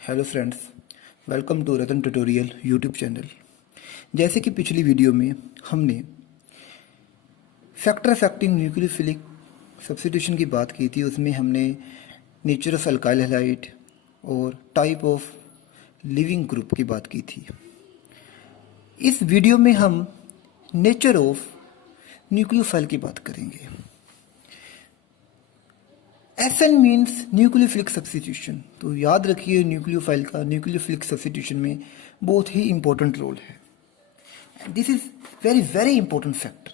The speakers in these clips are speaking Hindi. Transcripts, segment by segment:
Hello friends, welcome to Ratan tutorial YouTube channel. जैसे कि पिछली वीडियो में हमने फैक्टर अफेक्टिंग न्यूक्लियोफिलिक सब्स्टिट्यूशन की बात की थी। उसमें हमने नेचर ऑफ अल्काइल हैलाइड और टाइप ऑफ लिविंग ग्रुप की बात की थी। इस वीडियो में हम नेचर ऑफ न्यूक्लियोफाइल की बात करेंगे। SN means nucleophilic substitution. तो याद रखिए, न्यूक्लियोफाइल का न्यूक्लियोफिलिक सब्स्टिट्यूशन में बहुत ही इंपॉर्टेंट रोल है। This is very very important factor.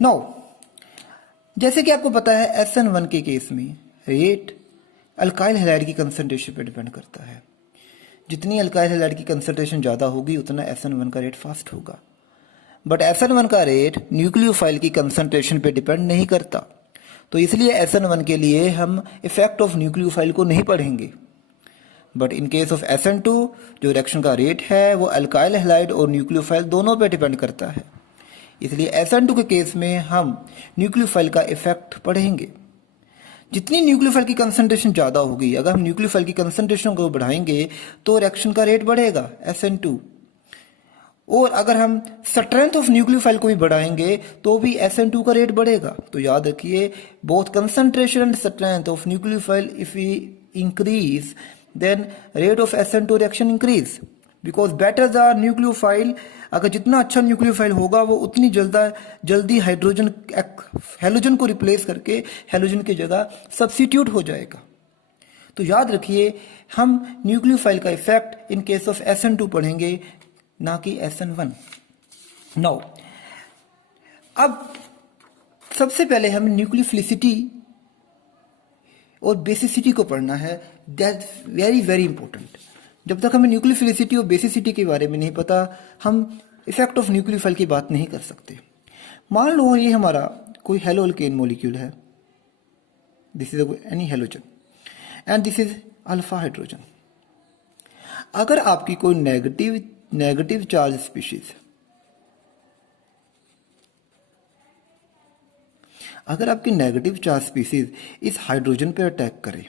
Now, जैसे कि आपको पता है, SN1 के केस में रेट अल्काइल हैलाइड की कंसंट्रेशन पर डिपेंड करता है। जितनी अल्काइल हैलाइड की कंसंट्रेशन ज़्यादा होगी उतना SN1 का रेट फास्ट होगा। बट SN1 का रेट न्यूक्लियोफाइल की कंसंट्रेशन पे डिपेंड नहीं करता। तो इसलिए SN1 के लिए हम इफेक्ट ऑफ न्यूक्लियोफाइल को नहीं पढ़ेंगे। But in case of SN2 जो रिएक्शन का रेट है वो अल्काइल हैलाइड और न्यूक्लियोफाइल दोनों पे डिपेंड करता है। इसलिए SN2 के केस में हम न्यूक्लियोफाइल का इफेक्ट पढ़ेंगे। जितनी न्यूक्लियोफाइल की कंसंट्रेशन ज़्यादा होगी, अगर हम न्यूक्लियोफाइल की कंसंट्रेशन को बढ़ाएंगे तो रिएक्शन का रेट बढ़ेगा SN2। और अगर हम स्ट्रेंथ ऑफ न्यूक्लियोफाइल को भी बढ़ाएंगे तो भी SN2 का रेट बढ़ेगा। तो याद रखिए, both concentration and strength of nucleophile if we increase then rate of SN2 reaction increase, because better the nucleophile. अगर जितना अच्छा न्यूक्लियोफाइल होगा वो उतनी जल्दी हाइड्रोजन हेलोजन को रिप्लेस करके हेलोजन की जगह सब्स्टिट्यूट हो जाएगा। तो याद रखिए, हम न्यूक्लियोफाइल का effect in case of SN2 पढ़ेंगे, ना कि SN1। नाउ, अब सबसे पहले हमें न्यूक्लियोफिलिसिटी और बेसिसिटी को पढ़ना है। That very very important. जब तक हमें न्यूक्लियोफिलिसिटी और बेसिसिटी के बारे में नहीं पता, हम इफेक्ट ऑफ न्यूक्लियोफाइल की बात नहीं कर सकते। मान लो ये हमारा कोई हेलो अल्केन मॉलिक्यूल है। This is any halogen and this is alpha hydrogen. अगर आपकी कोई नेगेटिव चार्ज स्पीशीज, अगर आपकी नेगेटिव चार्ज स्पीशीज इस हाइड्रोजन पर अटैक करे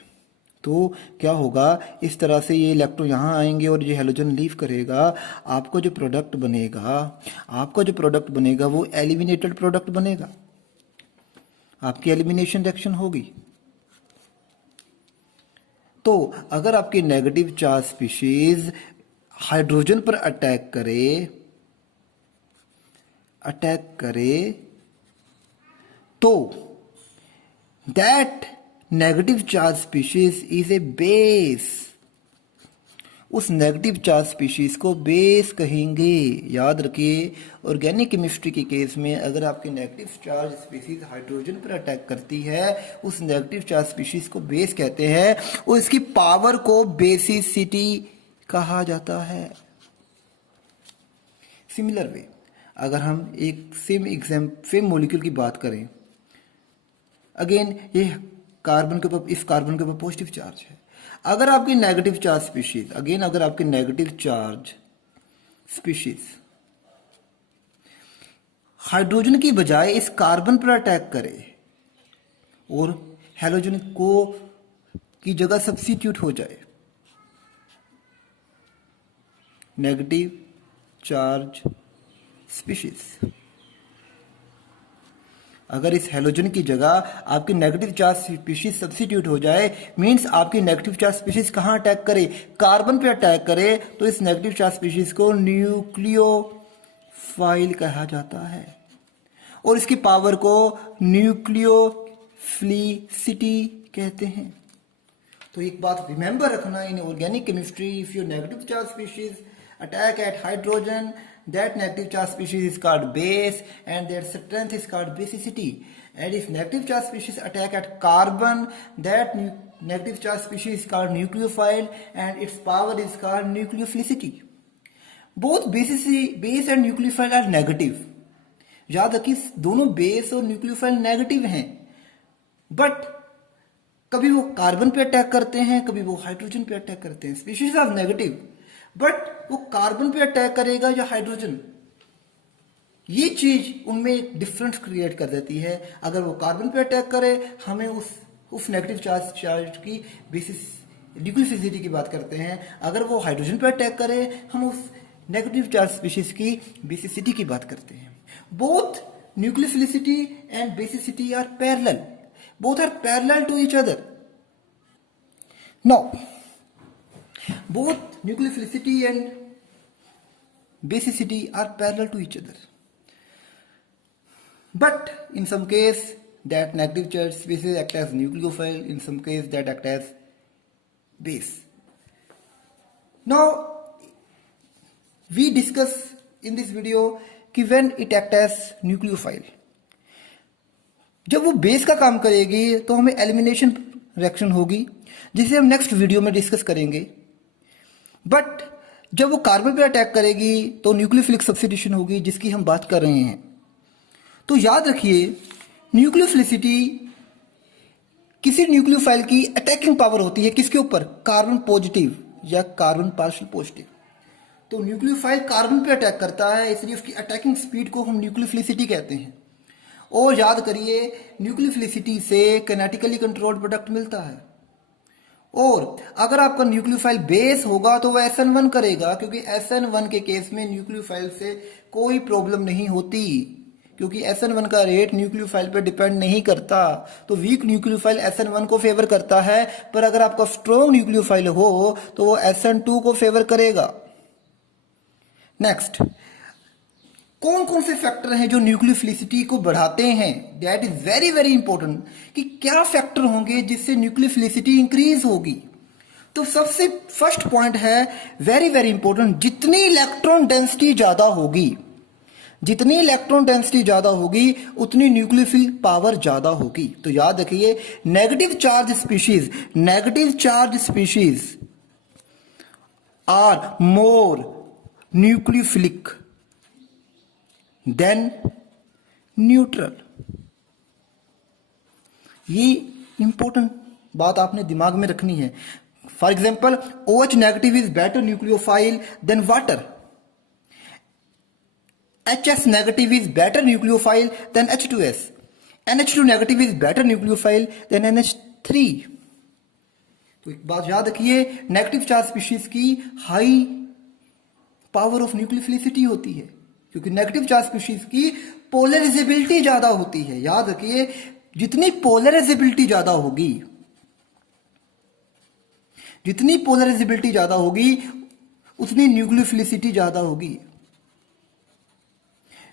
तो क्या होगा? इस तरह से ये इलेक्ट्रॉन यहाँ आएंगे और ये हेलोजन लीव करेगा। आपका जो प्रोडक्ट बनेगा वो एलिमिनेटेड प्रोडक्ट बनेगा। आपकी एलिमिनेशन रिएक्शन होगी। तो अगर आपकी नेगेटिव चार्ज स्पीशीज हाइड्रोजन पर अटैक करे तो that negative charge species is a base. उस नेगेटिव चार्ज स्पीशीज को बेस कहेंगे। याद रखिए, ऑर्गेनिक केमिस्ट्री के केस में अगर आपकी नेगेटिव चार्ज स्पीशीज हाइड्रोजन पर अटैक करती है, उस नेगेटिव चार्ज स्पीशीज को बेस कहते हैं और इसकी पावर को बेसिसिटी कहा जाता है। सिमिलर वे, अगर हम एक सेम मॉलिक्यूल की बात करें, अगेन ये इस कार्बन के ऊपर पॉजिटिव चार्ज है। अगर आपकी नेगेटिव चार्ज स्पीशीज हाइड्रोजन की बजाय इस कार्बन पर अटैक करे और हेलोजन को की जगह सब्स्टिट्यूट हो जाए, नेगेटिव चार्ज स्पीशीज अगर इस हेलोजन की जगह आपकी नेगेटिव चार्ज स्पीशीज सब्स्टिट्यूट हो जाए, मींस आपकी नेगेटिव चार्ज स्पीशीज कहाँ अटैक करे? कार्बन पे अटैक करे, तो इस नेगेटिव चार्ज स्पीशीज को न्यूक्लियोफाइल कहा जाता है और इसकी पावर को न्यूक्लियोफिलिसिटी कहते हैं। तो एक बात रिमेंबर रखना, in organic chemistry, if your negative charge species attack at hydrogen, that negative charge species is called base and their strength is called basicity. And if negative charge species attack at carbon, that negative charge species is called nucleophile and its power is called nucleophilicity. Both base and nucleophile are negative. याद रखिए, दोनों बेस और न्यूक्लियोफाइल नेगेटिव हैं, बट कभी वो कार्बन पे अटैक करते हैं, कभी वो हाइड्रोजन पे अटैक करते हैं। स्पीशीज आर नेगेटिव, बट वो कार्बन पे अटैक करेगा या हाइड्रोजन, ये चीज उनमें एक डिफरेंस क्रिएट कर देती है। अगर वो कार्बन पे अटैक करे, हमें उस नेगेटिव चार्ज की न्यूक्लियोफिलिसिटी की बात करते हैं, अगर वो हाइड्रोजन पर अटैक करे हम उस नेगेटिव चार्ज स्पीशीज की बेसिसिटी की बात करते हैं. Both nucleophilicity and basicity are parallel, both are parallel to each other. Now, both nucleophilicity and basicity are parallel to each other. But in some case, that negative charge species act as nucleophile, in some case that act as base. Now, we discuss in this video कि when it act as nucleophile, जब वो बेस का काम करेगी तो हमें एलिमिनेशन रिएक्शन होगी जिसे हम नेक्स्ट वीडियो में डिस्कस करेंगे. बट जब वो कार्बन पे अटैक करेगी तो न्यूक्लियोफिलिक सब्स्टिट्यूशन होगी जिसकी हम बात कर रहे हैं. तो याद रखिए, न्यूक्लियोफिलिसिटी किसी न्यूक्लियोफाइल की अटैकिंग पावर होती है किसके ऊपर, कार्बन पॉजिटिव या कार्बन पार्शियल पॉजिटिव. तो न्यूक्लियोफाइल कार्बन पे अटैक करता है, इसलिए उसकी अटैकिंग स्पीड को हम न्यूक्लियोफिलिसिटी कहते हैं. और याद करिए, न्यूक्लियोफिलिसिटी से कैनेटिकली कंट्रोल्ड प्रोडक्ट मिलता है. और अगर आपका न्यूक्लियोफाइल बेस होगा तो वह SN1 करेगा, क्योंकि SN1 के केस में न्यूक्लियोफाइल से कोई प्रॉब्लम नहीं होती, क्योंकि SN1 का रेट न्यूक्लियोफाइल पर डिपेंड नहीं करता. तो वीक न्यूक्लियोफाइल SN1 को फेवर करता है, पर अगर आपका स्ट्रॉन्ग न्यूक्लियोफाइल हो तो वो SN2 को फेवर करेगा. नेक्स्ट, कौन कौन से फैक्टर हैं जो न्यूक्लियोफिलिसिटी को बढ़ाते हैं? That is very very important कि क्या फैक्टर होंगे जिससे न्यूक्लियोफिलिसिटी इंक्रीज होगी. तो सबसे फर्स्ट पॉइंट है वेरी वेरी इंपॉर्टेंट, जितनी इलेक्ट्रॉन डेंसिटी ज्यादा होगी, जितनी इलेक्ट्रॉन डेंसिटी ज्यादा होगी उतनी न्यूक्लियोफिल पावर ज्यादा होगी. तो याद रखिए, negative charge species are more nucleophilic than neutral. ये इंपॉर्टेंट बात आपने दिमाग में रखनी है. For example, OH negative is better nucleophile than water. HS negative is better nucleophile than H2S. NH2 negative is better nucleophile than NH3. तो एक बात याद रखिए, नेगेटिव चार्ज स्पीशीज की हाई पावर ऑफ न्यूक्लियोफिलिसिटी होती है, क्योंकि नेगेटिव चार्ज स्पीशीज की पोलराइजेबिलिटी ज्यादा होती है. याद रखिए, जितनी पोलराइजेबिलिटी ज्यादा होगी, जितनी पोलराइजेबिलिटी ज्यादा होगी उतनी न्यूक्लियोफिलिसिटी ज्यादा होगी.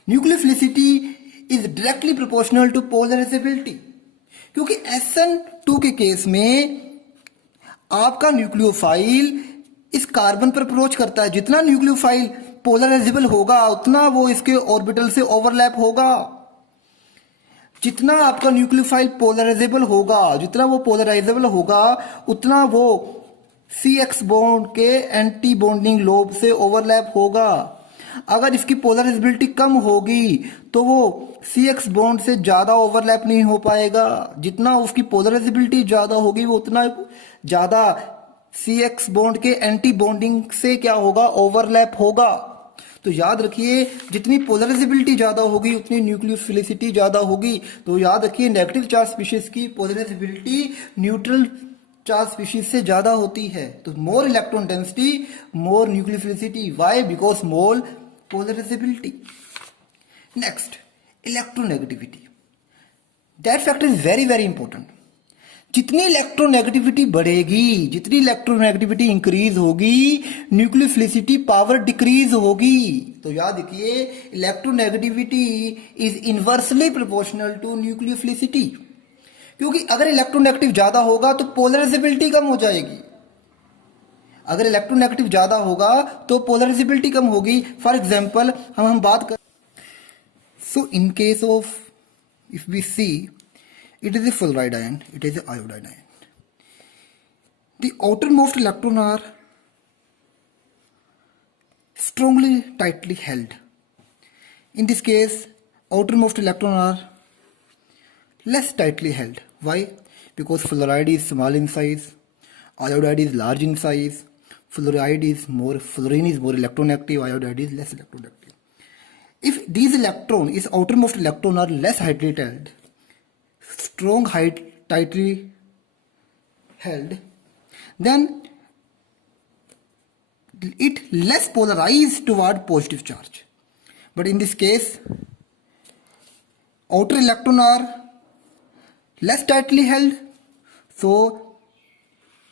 Nucleophilicity is directly proportional to polarizability, क्योंकि SN2 के केस में आपका न्यूक्लियोफाइल इस कार्बन पर अप्रोच करता है. जितना न्यूक्लियोफाइल पोलराइजेबल होगा उतना वो इसके ऑर्बिटल से ओवरलैप होगा. जितना आपका न्यूक्लियोफाइल पोलराइजेबल होगा, जितना वो पोलराइजेबल होगा उतना वो CX बॉन्ड के एंटी बॉन्डिंग लोब से ओवरलैप होगा. अगर इसकी पोलराइजेबिलिटी कम होगी तो वो CX बॉन्ड से ज्यादा ओवरलैप नहीं हो पाएगा. जितना उसकी पोलराइजेबिलिटी ज्यादा होगी वो उतना ज्यादा CX बॉन्ड के एंटी बॉन्डिंग से क्या होगा, ओवरलैप होगा. तो याद रखिए, जितनी पोलराइजेबिलिटी ज्यादा होगी उतनी न्यूक्लियोफिलिसिटी ज्यादा होगी. तो याद रखिए, नेगेटिव चार्ज स्पीशीज की पोलराइजेबिलिटी न्यूट्रल चार्ज स्पीशीज से ज्यादा होती है. तो more electron density more nucleophilicity. Why? Because more polarizability. Next, electronegativity. That factor is very very important. जितनी इलेक्ट्रोनेगेटिविटी बढ़ेगी, जितनी इलेक्ट्रोनेगेटिविटी इंक्रीज होगी, न्यूक्लियोफिलिसिटी पावर डिक्रीज होगी. तो याद रखिए, electronegativity is inversely proportional to nucleophilicity, क्योंकि अगर इलेक्ट्रोनेगेटिव ज्यादा होगा तो पोलराइजेबिलिटी कम हो जाएगी. अगर इलेक्ट्रोनेगेटिव ज्यादा होगा तो पोलराइजेबिलिटी कम होगी. फॉर एग्जाम्पल, हम बात कर, so in case of if we see, it is a fluoride ion, it is a iodide ion. The outermost electron are strongly tightly held. In this case, outermost electron are less tightly held. Why? Because fluoride is small in size, iodide is large in size. Fluorine is more electronegative, iodide is less electronegative. If these outermost electron are less tightly held, tightly held, then it less polarized toward positive charge. But in this case, outer electron are less tightly held, so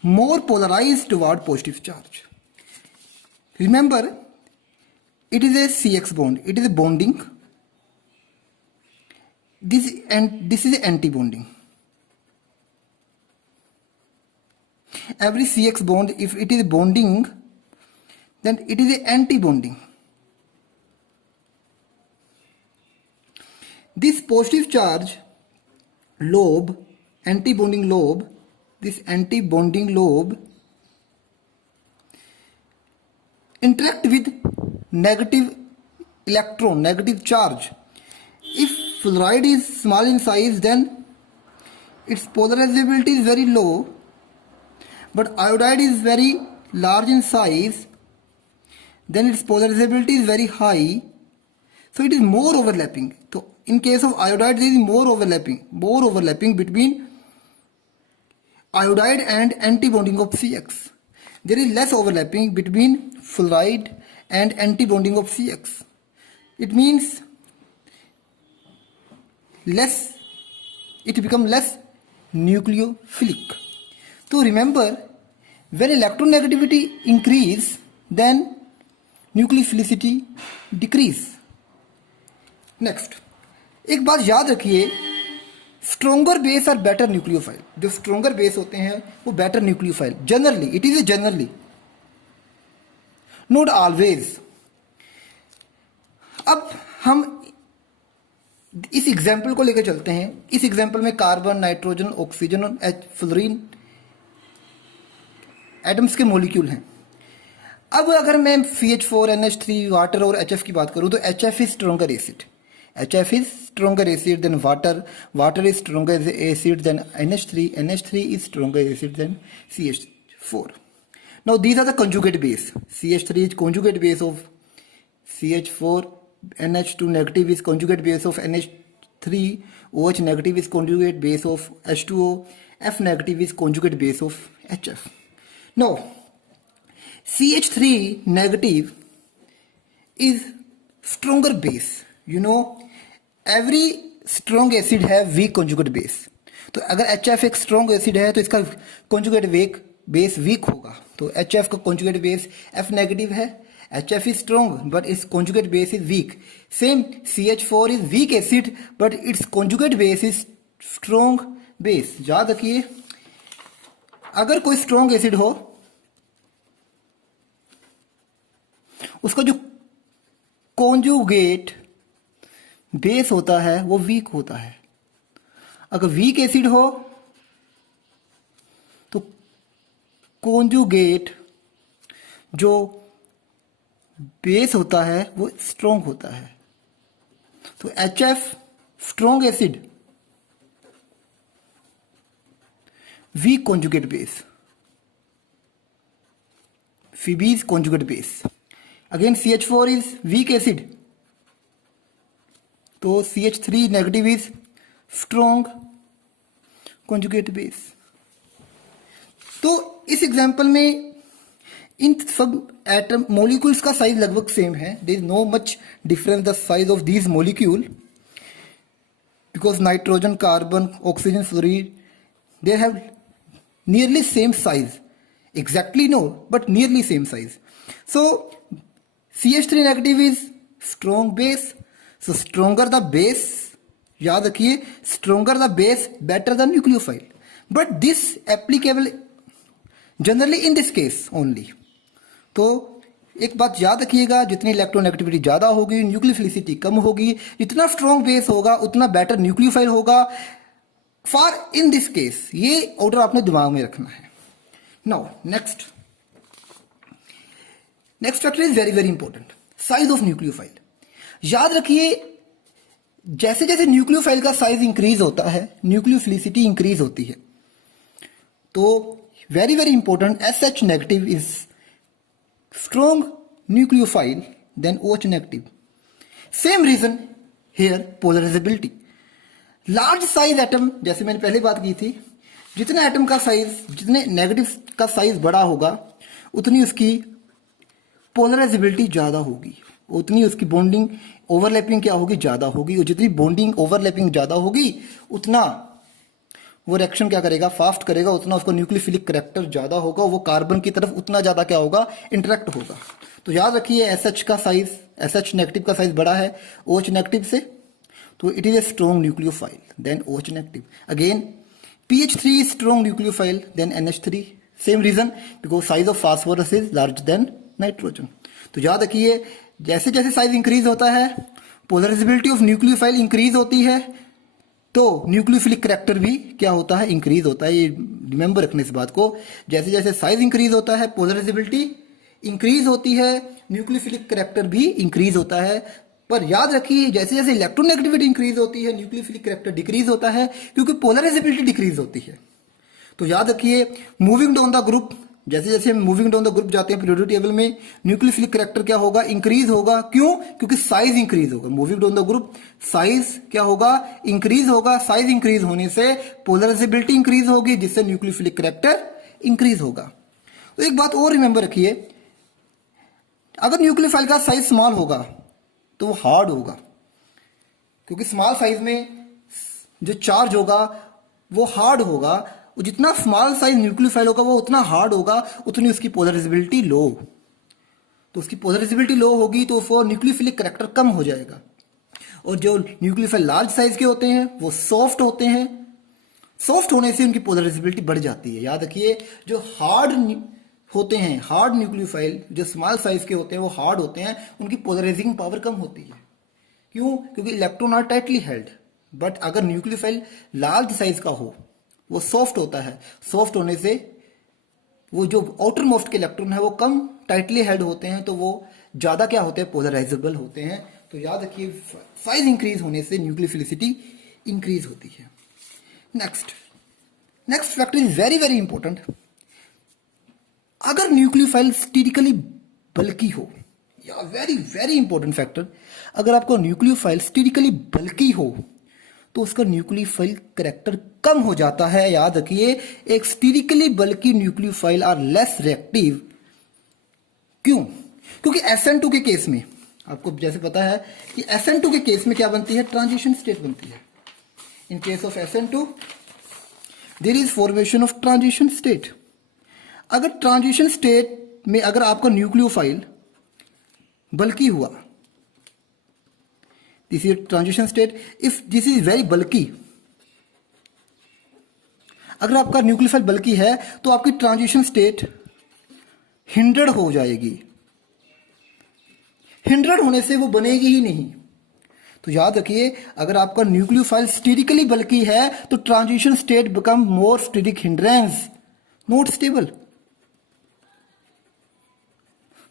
more polarized toward positive charge. Remember, it is a CX bond. It is a bonding. This is anti-bonding. Every CX bond, if it is bonding, then it is a anti-bonding. This positive charge lobe, anti-bonding lobe, this anti-bonding lobe interact with negative electron, negative charge. If fluoride is small in size, then its polarizability is very low, but iodide is very large in size, then its polarizability is very high, so it is more overlapping. So in case of iodide, there is more overlapping between iodide and anti-bonding of CX. There is less overlapping between fluoride and anti-bonding of CX. It means it becomes less nucleophilic. So remember, when electronegativity increase, then nucleophilicity decrease. Next, एक बात याद रखिए, stronger base are better nucleophile. जो स्ट्रोंगर बेस होते हैं वो better nucleophile. Generally it is a generally, not always. अब हम इस एग्जाम्पल को लेकर चलते हैं. इस एग्जाम्पल में कार्बन, नाइट्रोजन, ऑक्सीजन और फ्लोरीन एटम्स के मॉलिक्यूल हैं. अब अगर मैं CH4, NH3, वाटर और HF की बात करूं तो HF is stronger acid. HF is stronger acid than water. Water is stronger acid than NH3. NH3 is stronger acid than CH4. Now these are the conjugate base. CH3 is conjugate base of CH4. NH2 negative is conjugate base of NH3. OH negative is conjugate base of H2O. F negative is conjugate base of HF. Now CH3 negative is stronger base. You know, every strong acid है weak conjugate base. तो अगर HF एक strong acid है तो इसका conjugate base weak होगा. तो HF का conjugate base F negative है. HF is strong but its conjugate base is weak. Same CH4 is weak acid but its conjugate base is strong base. याद रखिए, अगर कोई strong acid हो उसका जो conjugate बेस होता है वो वीक होता है. अगर वीक एसिड हो तो कॉन्जुगेट जो बेस होता है वो स्ट्रॉन्ग होता है. तो HF strong acid, weak conjugate base. Phoebe is conjugate base. Again CH4 is weak acid. तो CH3 negative is strong conjugate base. तो इस एग्जाम्पल में इन सब एटम मॉलिक्यूल्स का साइज लगभग सेम है. There is no much difference the size of these molecule because nitrogen, carbon, oxygen, fluorine they have nearly same size. Exactly no but nearly same size. So CH3 negative is strong base. So stronger the base, याद रखिए, stronger the base better the nucleophile. But this applicable generally in this case only. तो एक बात याद रखिएगा, जितनी इलेक्ट्रोनेगेटिविटी ज़्यादा होगी न्यूक्लियोफिलिसिटी कम होगी. जितना स्ट्रॉन्ग बेस होगा उतना बेटर न्यूक्लियोफाइल होगा. फॉर इन दिस केस ये ऑर्डर आपने दिमाग में रखना है. Now next factor is very very important, size of nucleophile. याद रखिए, जैसे जैसे न्यूक्लियोफाइल का साइज इंक्रीज होता है न्यूक्लियोफिलिसिटी इंक्रीज होती है. तो very very important, SH negative is strong nucleophile than OH negative. Same reason here, polarizability. Large size atom, जैसे मैंने पहले बात की थी, जितने एटम का साइज, जितने नेगेटिव का साइज बड़ा होगा उतनी उसकी पोलराइजेबिलिटी ज़्यादा होगी, उतनी उसकी बॉन्डिंग ओवरलैपिंग क्या होगी, ज़्यादा होगी। और जितनी बॉन्डिंग ओवरलैपिंग ज़्यादा होगी उतना वो रिएक्शन क्या करेगा, फास्ट करेगा, उतना उसका न्यूक्लियोफिलिक करैक्टर ज़्यादा होगा, वो कार्बन की तरफ उतना ज़्यादा क्या होगा, इंटरेक्ट होगा। तो याद रखिए SH का साइज, SH नेगेटिव का साइज बड़ा है OH नेगेटिव से, तो it is a strong nucleophile than OH negative. Again PH3 is strong nucleophile than NH3, same reason because size of phosphorus is larger than nitrogen। तो याद रखिए जैसे जैसे साइज इंक्रीज होता है पोलराइजेबिलिटी ऑफ न्यूक्लियोफाइल इंक्रीज होती है, तो न्यूक्लियोफिलिक करैक्टर भी क्या होता है, इंक्रीज होता है। ये रिमेंबर रखने इस बात को, जैसे जैसे साइज इंक्रीज होता है पोलराइजेबिलिटी इंक्रीज होती है, न्यूक्लियोफिलिक करैक्टर भी इंक्रीज होता है। पर याद रखिए जैसे जैसे इलेक्ट्रोनेगेटिविटी इंक्रीज होती है न्यूक्लियोफिलिक करैक्टर डिक्रीज होता है, क्योंकि पोलराइजेबिलिटी डिक्रीज होती है। तो याद रखिए मूविंग डाउन द ग्रुप, जैसे जैसे हम मूविंग डाउन द ग्रुप जाते हैं पीरियोडिक टेबल में, न्यूक्लियोफिलिक करैक्टर क्या होगा, इंक्रीज होगा। क्यों? क्योंकि साइज इंक्रीज होगा। Moving down the group size क्या होगा, इंक्रीज होगा। साइज इंक्रीज होने से पोलराइजेबिलिटी इंक्रीज होगी, जिससे न्यूक्लियोफिलिक करैक्टर इंक्रीज होगा। तो एक बात और रिमेंबर रखिए, अगर न्यूक्लियोफाइल का साइज स्मॉल होगा तो वो हार्ड होगा, क्योंकि स्मॉल साइज में जो चार्ज होगा वो हार्ड होगा। वो जितना स्मॉल साइज न्यूक्लियोफाइल होगा वो उतना हार्ड होगा, उतनी उसकी पोलराइजेबिलिटी लो। तो उसकी पोलराइजेबिलिटी लो होगी तो वो न्यूक्लियोफिलिक करैक्टर कम हो जाएगा। और जो न्यूक्लियोफाइल लार्ज साइज के होते हैं वो सॉफ्ट होते हैं, सॉफ्ट होने से उनकी पोलराइजेबिलिटी बढ़ जाती है। याद रखिए जो हार्ड होते हैं, हार्ड न्यूक्लियोफाइल जो स्मॉल साइज के होते हैं वो हार्ड होते हैं, उनकी पोलराइजिंग पावर कम होती है। क्यों? क्योंकि electron are tightly held. But अगर न्यूक्लियोफाइल लार्ज साइज का हो वो सॉफ्ट होता है, सॉफ्ट होने से वो जो आउटर मोस्ट के इलेक्ट्रॉन है वो कम टाइटली हेल्ड होते हैं, तो वो ज्यादा क्या होते हैं, पोलराइजेबल होते हैं। तो याद रखिए साइज इंक्रीज होने से न्यूक्लियोफिलिसिटी इंक्रीज होती है। Next factor is very very important. अगर न्यूक्लियोफाइल स्टेटिकली बल्की हो, या वेरी वेरी इंपॉर्टेंट फैक्टर, अगर आपको न्यूक्लियोफाइल स्टेटिकली बल्की हो तो उसका न्यूक्लियोफाइल करैक्टर कम हो जाता है। याद रखिए एक statically bulky nucleophile are less reactive. क्यों? क्योंकि SN2 के केस में आपको जैसे पता है कि SN2 के केस में क्या बनती है, ट्रांजिशन स्टेट बनती है। In case of SN2 there is formation of transition state. अगर ट्रांजिशन स्टेट में अगर आपका न्यूक्लियोफाइल बल्की हुआ, this is transition state. If this is very bulky, अगर आपका न्यूक्लियोफाइल बल्की है तो आपकी ट्रांजिशन स्टेट हिंड्रेड हो जाएगी। हिंड्रेड होने से वो बनेगी ही नहीं। तो याद रखिए अगर आपका न्यूक्लियोफाइल स्टेटिकली बल्की है तो transition state become more static hindrance, not stable.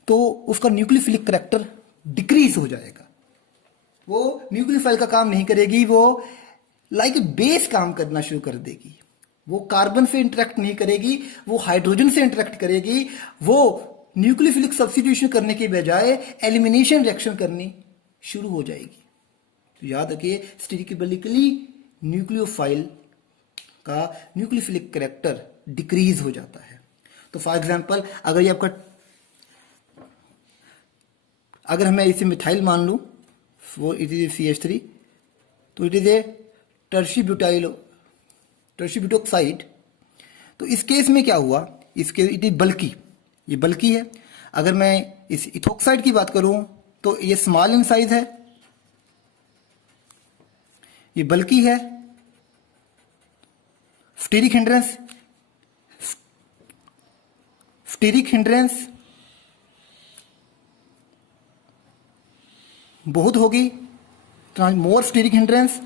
तो उसका न्यूक्लियोफिलिक करैक्टर डिक्रीज हो जाएगा, वो न्यूक्लियोफाइल का काम नहीं करेगी, वो लाइक बेस काम करना शुरू कर देगी। वो कार्बन से इंटरेक्ट नहीं करेगी, वो हाइड्रोजन से इंटरेक्ट करेगी। वो न्यूक्लियोफिलिक सब्स्टिट्यूशन करने के बजाय एलिमिनेशन रिएक्शन करनी शुरू हो जाएगी। तो याद रखिए स्टेटिकली न्यूक्लियोफाइल का न्यूक्लियोफिलिक करैक्टर डिक्रीज हो जाता है। तो फॉर एग्जांपल अगर ये आपका, अगर मैं इसे मिथाइल मान लूं, वो इट इज CH3, तो it is A tertiary butoxide. तो इस केस में क्या हुआ, इसके इट इज बल्की, ये बल्की है। अगर मैं इस इथोक्साइड की बात करूं तो ये स्मॉल इन साइज है, ये बल्की है। स्टेरिक हिंड्रेंस बहुत होगी, more steric hindrance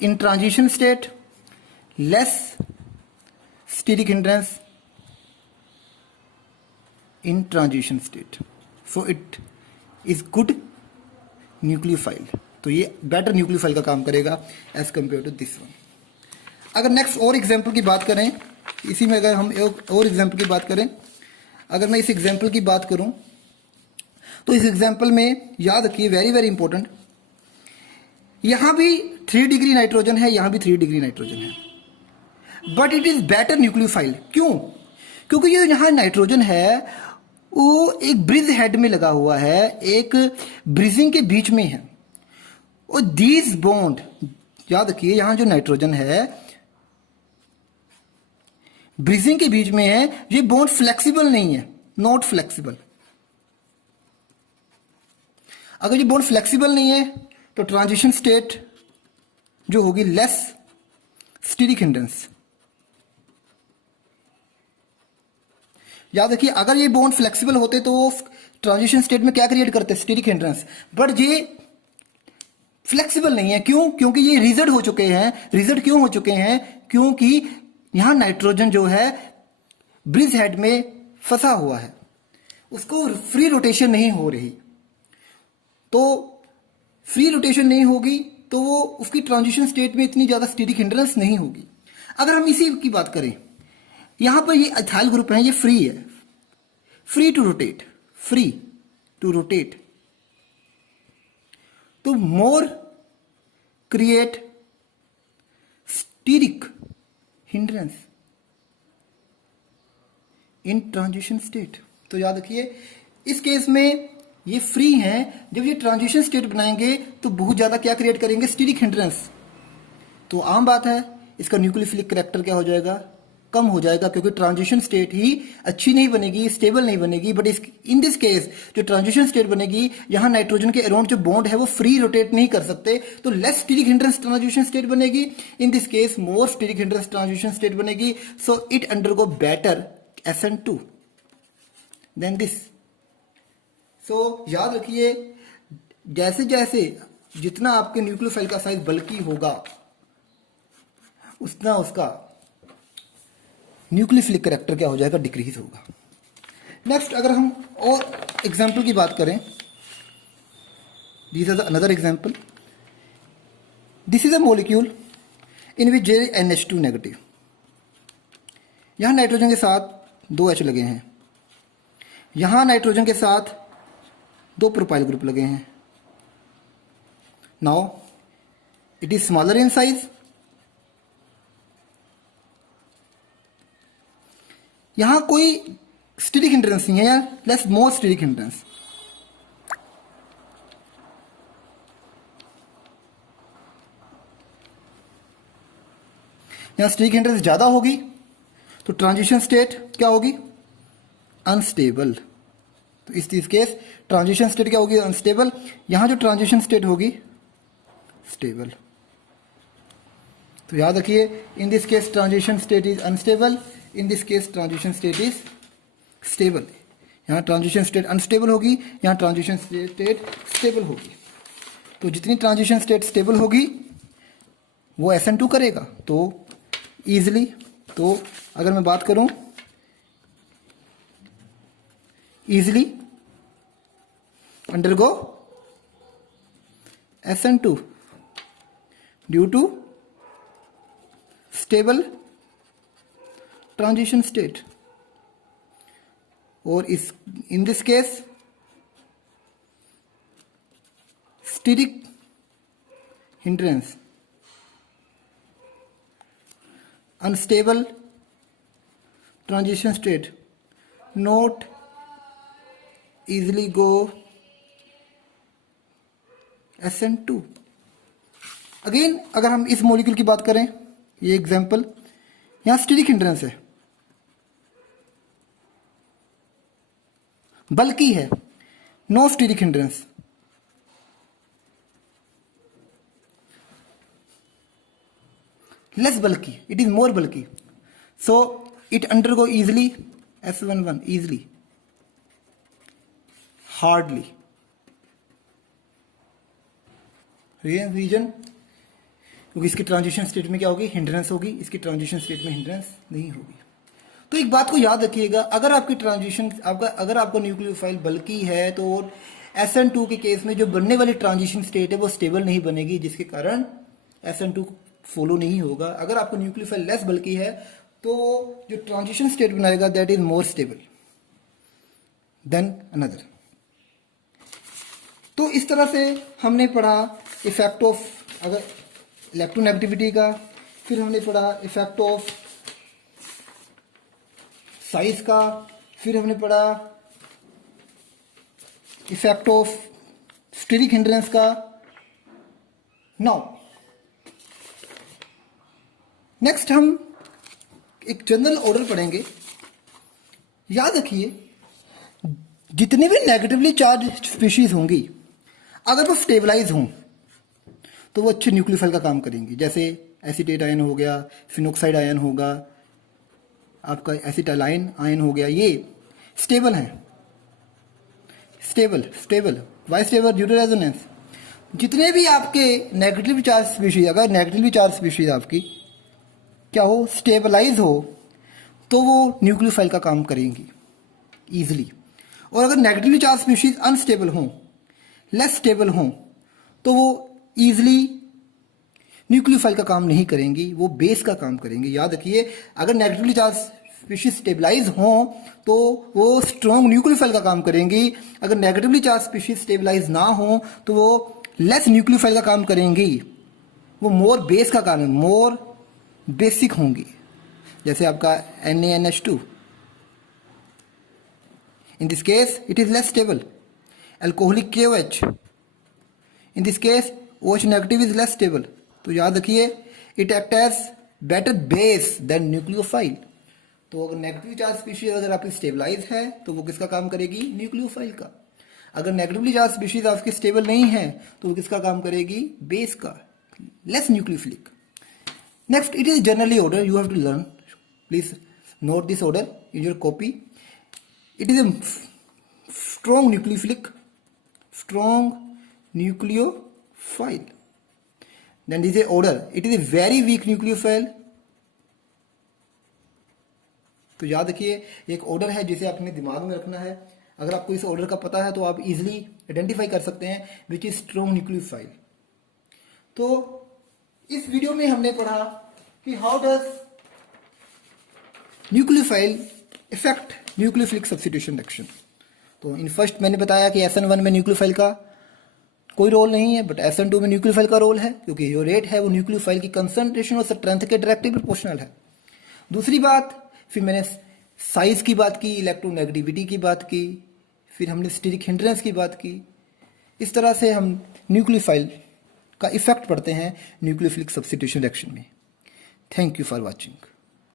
in transition state, less steric hindrance in transition state. So it is good nucleophile. तो ये बेटर न्यूक्लियोफाइल का काम करेगा as compare to this one. अगर नेक्स्ट और एग्जाम्पल की बात करें, इसी में अगर हम एक और एग्जाम्पल की बात करें, अगर मैं इस एग्जाम्पल की बात करूं तो इस एग्जाम्पल में याद रखिए वेरी वेरी इंपॉर्टेंट, यहां भी 3 डिग्री नाइट्रोजन है, यहां भी 3 डिग्री नाइट्रोजन है। But it is better nucleophile. क्यों? क्योंकि ये यहाँ नाइट्रोजन है वो एक ब्रिज हेड में लगा हुआ है, एक ब्रिजिंग के बीच में है। और दीज बॉन्ड, याद रखिए यहां जो नाइट्रोजन है ब्रिजिंग के बीच में है, ये बॉन्ड फ्लेक्सिबल नहीं है, नॉट फ्लेक्सिबल। अगर ये बॉन्ड फ्लेक्सिबल नहीं है तो ट्रांजिशन स्टेट जो होगी लेस स्टीरिक हिंड्रेंस। याद रखिए अगर ये बॉन्ड फ्लेक्सिबल होते तो ट्रांजिशन स्टेट में क्या क्रिएट करते? Steric hindrance. बट ये फ्लेक्सिबल नहीं है। क्यों? क्योंकि ये रिजिड हो चुके हैं। रिजिड क्यों हो चुके हैं? क्योंकि यहां नाइट्रोजन जो है ब्रिज हेड में फंसा हुआ है, उसको फ्री रोटेशन नहीं हो रही। तो फ्री रोटेशन नहीं होगी तो वो उसकी ट्रांजिशन स्टेट में इतनी ज्यादा स्टीरिक हिंड्रेंस नहीं होगी। अगर हम इसी की बात करें, यहां पर ये इथाइल ग्रुप है, ये फ्री है, free to rotate, free to rotate, तो more create steric hindrance in transition state. तो याद रखिए इस केस में ये फ्री हैं, जब ये ट्रांजिशन स्टेट बनाएंगे तो बहुत ज्यादा क्या क्रिएट करेंगे? Steric hindrance. तो आम बात है इसका न्यूक्लियोफिलिक कैरेक्टर क्या हो जाएगा? कम हो जाएगा, क्योंकि ट्रांजिशन स्टेट ही अच्छी नहीं बनेगी, स्टेबल नहीं बनेगी। बट इन दिस केस जो ट्रांजिशन स्टेट बनेगी, यहां नाइट्रोजन के अराउंड जो बॉन्ड है वो फ्री रोटेट नहीं कर सकते, तो less steric hindrance transition state बनेगी। In this case more steric hindrance transition state बनेगी। So it undergo better SN2 than this. So याद रखिए जैसे जैसे जितना आपके न्यूक्लियोफाइल का साइज बल्कि होगा उतना उसका न्यूक्लियोफिलिक कैरेक्टर क्या हो जाएगा? डिक्रीज होगा। नेक्स्ट अगर हम और एग्जाम्पल की बात करें, this is another example. This is a molecule in which there is NH2 negative. यहां नाइट्रोजन के साथ 2 H लगे हैं, यहां नाइट्रोजन के साथ 2 प्रोपाइल ग्रुप लगे हैं। Now it is smaller in size. यहां कोई स्टीरिक हिंड्रेंस नहीं है, या लेस मोर स्टीरिक हिंड्रेंस। यहां स्टीरिक हिंड्रेंस ज्यादा होगी तो ट्रांजिशन स्टेट क्या होगी? अनस्टेबल। तो इस केस ट्रांजिशन स्टेट क्या होगी? अनस्टेबल। यहां जो ट्रांजिशन स्टेट होगी स्टेबल। तो याद रखिए इन this case transition state is unstable, in this case transition state is stable. यहां ट्रांजिशन स्टेट अनस्टेबल होगी, यहां ट्रांजिशन स्टेट स्टेबल होगी। तो जितनी ट्रांजिशन स्टेट स्टेबल होगी वो SN2 करेगा तो इजिली। तो अगर मैं बात करूं easily undergo SN2 due to stable transition state. और इस in this case steric hindrance unstable transition state not easily go SN2। अगेन अगर हम इस मॉलिक्यूल की बात करें, ये एग्जांपल, यहां स्टीरिक हिंड्रेंस है, बल्कि है, no steric hindrance. Less bulky, it is more bulky, so it undergo easily S11 easily, hardly. Reason क्योंकि इसकी ट्रांजिशन स्टेट में क्या होगी? हिंड्रेंस होगी, इसकी ट्रांजिशन स्टेट में हिंड्रेंस नहीं होगी। तो एक बात को याद रखिएगा, अगर आपकी ट्रांजिशन अगर आपका न्यूक्लियोफाइल बल्कि है तो SN2 के केस में जो बनने वाली ट्रांजिशन स्टेट है वो स्टेबल नहीं बनेगी, जिसके कारण SN2 फॉलो नहीं होगा। अगर आपका न्यूक्लियोफाइल लेस बल्कि है तो जो ट्रांजिशन स्टेट बनाएगा that is more stable then another. तो इस तरह से हमने पढ़ा इफेक्ट ऑफ अगर इलेक्ट्रोनेगेटिविटी का, फिर हमने पढ़ा इफेक्ट ऑफ साइज का, फिर हमने पढ़ा इफेक्ट ऑफ स्टेरिक हिंड्रेंस का। नाउ नेक्स्ट हम एक जनरल ऑर्डर पढ़ेंगे। याद रखिए, जितने भी नेगेटिवली चार्ज स्पीशीज होंगी, अगर वो स्टेबलाइज हों तो वो अच्छे न्यूक्लियोफाइल का काम करेंगी। जैसे एसीटेट आयन हो गया, फिनोक्साइड आयन होगा, आपका एसिटाइलाइन आयन हो गया, ये स्टेबल हैं। Stable why stable due to resonance. जितने भी आपके नेगेटिवली चार्ज स्पीशीज, अगर नेगेटिवली चार्ज स्पीशीज आपकी क्या हो, स्टेबलाइज हो, तो वो न्यूक्लियोफाइल का काम करेंगी ईजिली। और अगर नेगेटिवली चार्ज स्पीशीज अनस्टेबल हों, लेस स्टेबल हों, तो वो ईजिली न्यूक्लियोफाइल का काम नहीं करेंगी, वो बेस का काम करेंगी। याद रखिए, अगर नेगेटिवली चार्ज स्पीशीज स्टेबलाइज हों तो वो स्ट्रॉन्ग न्यूक्लियोफाइल का काम करेंगी। अगर नेगेटिवली चार्ज स्पीशीज स्टेबलाइज ना हो तो वो लेस न्यूक्लियोफाइल का काम करेंगी, वो मोर बेस का काम, मोर बेसिक होंगी। जैसे आपका NaNH2, in this case it is less stable. Alcoholic KOH, in this case OH negative is less stable. तो याद रखिए, it act as better base than nucleophile. तो अगर नेगेटिवली चार्ज स्पीशीज अगर आपकी स्टेबलाइज है तो वो किसका काम करेगी, न्यूक्लियोफाइल का। अगर नेगेटिवली चार्ज स्पीशीज आपकी स्टेबल नहीं है तो वो किसका काम करेगी, बेस का, less nucleophilic. Next, it is generally order, you have to learn, please note this order in your copy. It is a strong nucleophile. Then this is a order. It is a very weak nucleophile. तो याद रखिए, एक ऑर्डर है जिसे अपने दिमाग में रखना है। अगर आपको इस ऑर्डर का पता है तो आप इजीली आइडेंटिफाई कर सकते हैं विच इज स्ट्रॉन्ग न्यूक्लियोफाइल। तो इस वीडियो में हमने पढ़ा कि how does nucleophile effect nucleophilic substitution reaction. तो इन फर्स्ट मैंने बताया कि SN1 में न्यूक्लियोफाइल का कोई रोल नहीं है, बट SN2 में न्यूक्लियोफाइल का रोल है, क्योंकि जो रेट है वो न्यूक्लियोफाइल की कंसंट्रेशन और स्ट्रेंथ के डायरेक्टली प्रोपोर्शनल है। दूसरी बात, फिर मैंने साइज की बात की, इलेक्ट्रोनेगेटिविटी की बात की, फिर हमने स्टेरिक हिंड्रेंस की बात की। इस तरह से हम न्यूक्लियोफाइल का इफेक्ट पढ़ते हैं न्यूक्लियोफिलिक सब्स्टिट्यूशन रिएक्शन में। Thank you for watching.